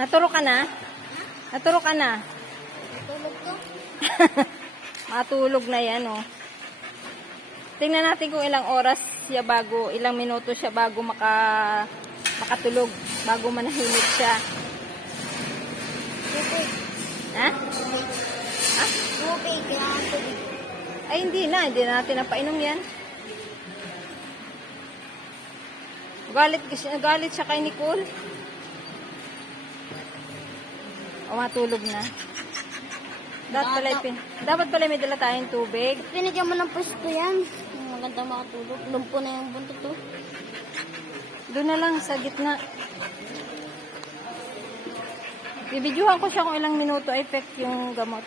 Naturo ka na? Naturo ka na? Tulog ko. Matulog na yan, oh. Tingnan natin kung ilang oras siya bago, ilang minuto siya bago maka, makatulog, bago manahimik siya. Tubig. Ha? Ha? Tubig. Kailangan tubig. Ay, hindi na. Hindi na natin napainom yan. Galit, galit siya kay Nicole. O, matulog na. Dapat pala, ipin- dapat pala may dala tayong tubig. Pinigyan mo ng pwesto yan. Maganda makatulog. Lumpo na yung buntot to. Doon na lang sa gitna. Bibidyohan ko siya kung ilang minuto effect yung gamot.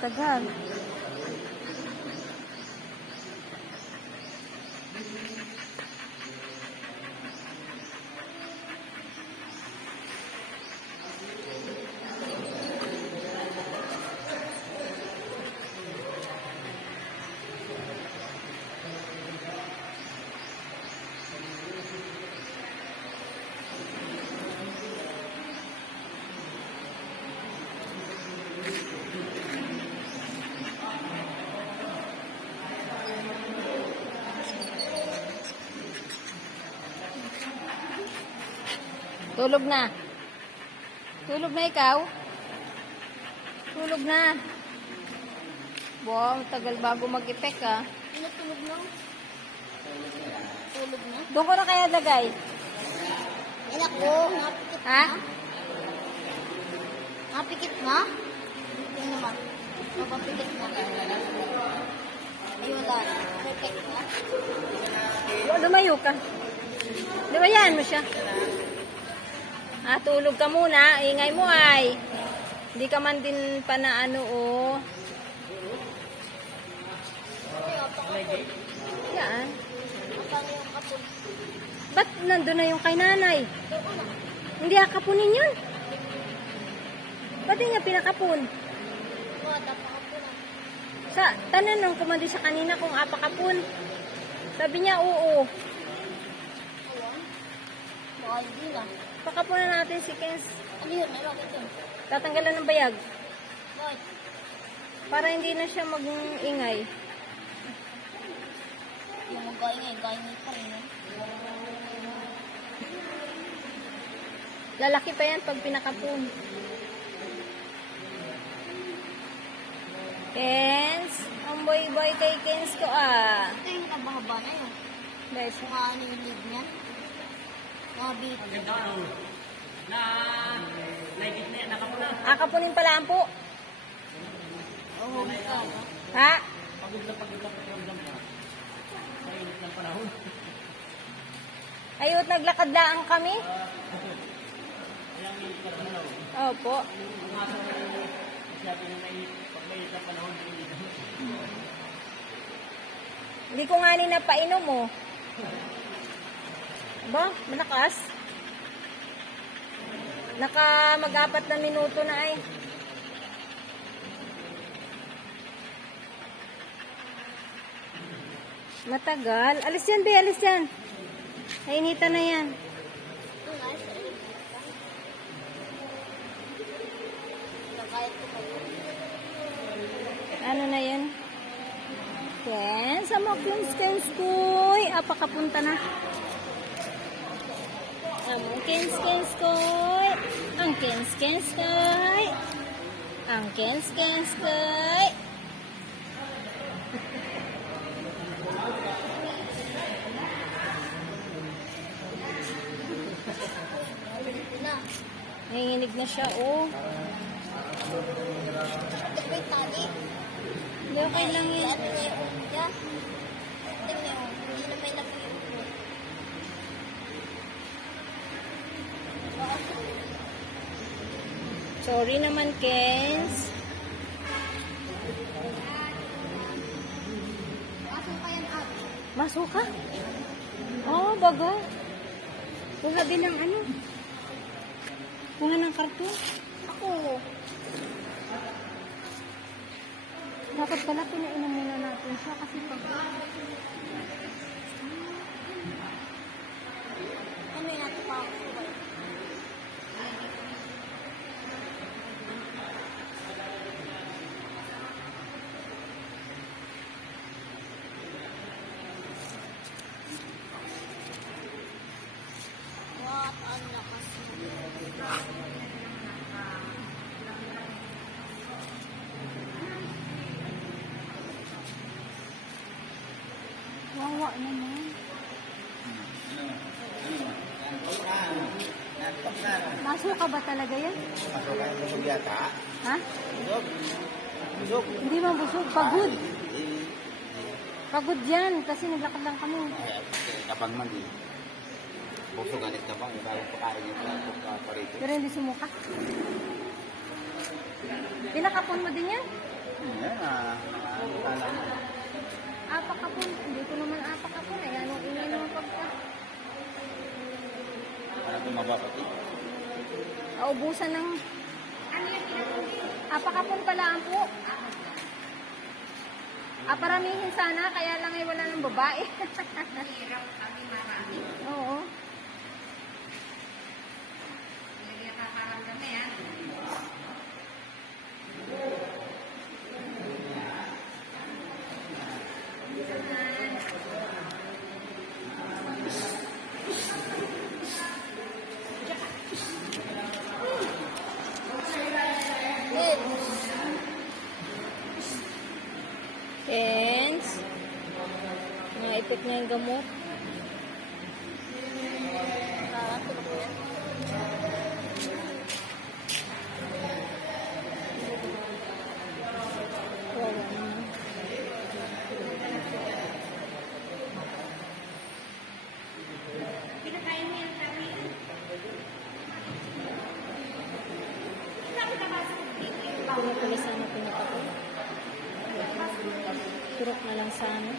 Tagal. Tulog na. Tulog na ikaw? Tulog na. Wow, tagal bago mag-effect ah. Ano tulog na? Tulog na? Doon ko na kaya lagay. Anak ko, napikit Ha? na. Napikit na? Ito naman. Napapikit na. Ay, wala. Perfect na. Lumayo ka. Lumayan mo siya. Ah, tulog ka muna. Ingay mo ay. Hindi ka man din pa na ano oh. Yan. Ba't nandun na yung kay nanay? Hindi akapunin yun. Ba't niya pinakapun? Sa, tanong ko man din sa kanina kung apakapun. Sabi niya, oo. Baka hindi lang. Pakapunan natin si Kens. Ano yun? Bakit yun? Tatanggalan ng bayag. Bakit? Para hindi na siya mag-ingay. Yung mag-gaingay, gaingay pa rin. Lalaki pa yan pag pinakapun. Kens, ang boy-boy kay Kens ko ah. Ito yung nabahaba na yun. Guys, Kung ano yung lead niyan. Mga beat. akapunin pala ang po. Oh, my God. Ha? Ayot, naglakad lang kami. Opo. Hindi ko nga ni napainom oh. Ba, malakas. Naka mag-apat na minuto na ay. Matagal. Alis yan, be. Alis yan. Nainitan na yan. Ko. Ano na yan? Ken, sa mga kens kens koy. Apa kapunta na? Ang kens kens koy. Ang kens kens koy. Ang kens kens koy. Na. Nanginginig na siya, oh. Hindi, okay lang yan. Ano na yung yan? Tingnan mo. Hindi na may napiyong. Sorry naman, Kens. Asan pa yan, Abi? Masok ka? Oo, oh, baga. Kuha din ng ano. Kuha ng karton. Ako. Dapat pala pinainom muna natin siya kasi pag... Ano yung natin pa ako? Wawa naman. Masuka ba talaga yan? Masuk kayo busog yata. Ha? Busog. Busog. Hindi man busog. Pagod. Eh, Pagod yan kasi naglakad lang kami. eh, kapag man di. Busog alit ka bang bago pakain yung ka pa rito. Pero hindi sumuka. Pinakapon mo din yan? Yan ah. Mo. Apakapon. Hindi ko naman apakapon. Ayan ang ininom pagka. Para tumaba pati. Aubusan ng... Ano yung pinakapon? Apakapon pala ang po. Ah, paramihin sana, kaya lang ay wala ng babae. Hirap kami marami. Oo. Hindi nakakaramdam yan. Hens. Na-effect na yung gamot. Pinapulisan na pinapakot. Turok na lang sana.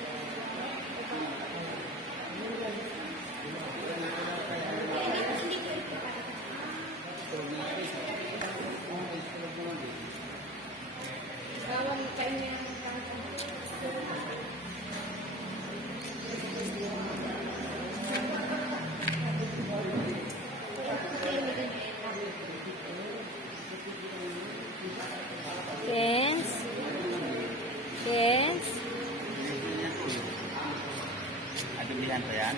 Kens? Kens? Adumihan pa yan.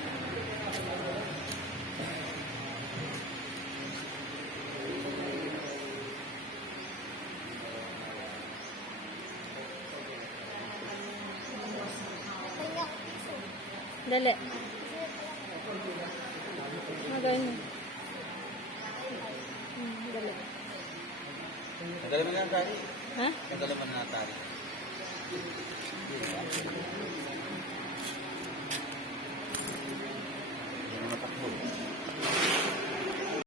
Dali. Magayon mo. Hmm, dali. Tagalaman na ng tari. Ha? Tagalaman na ng tari.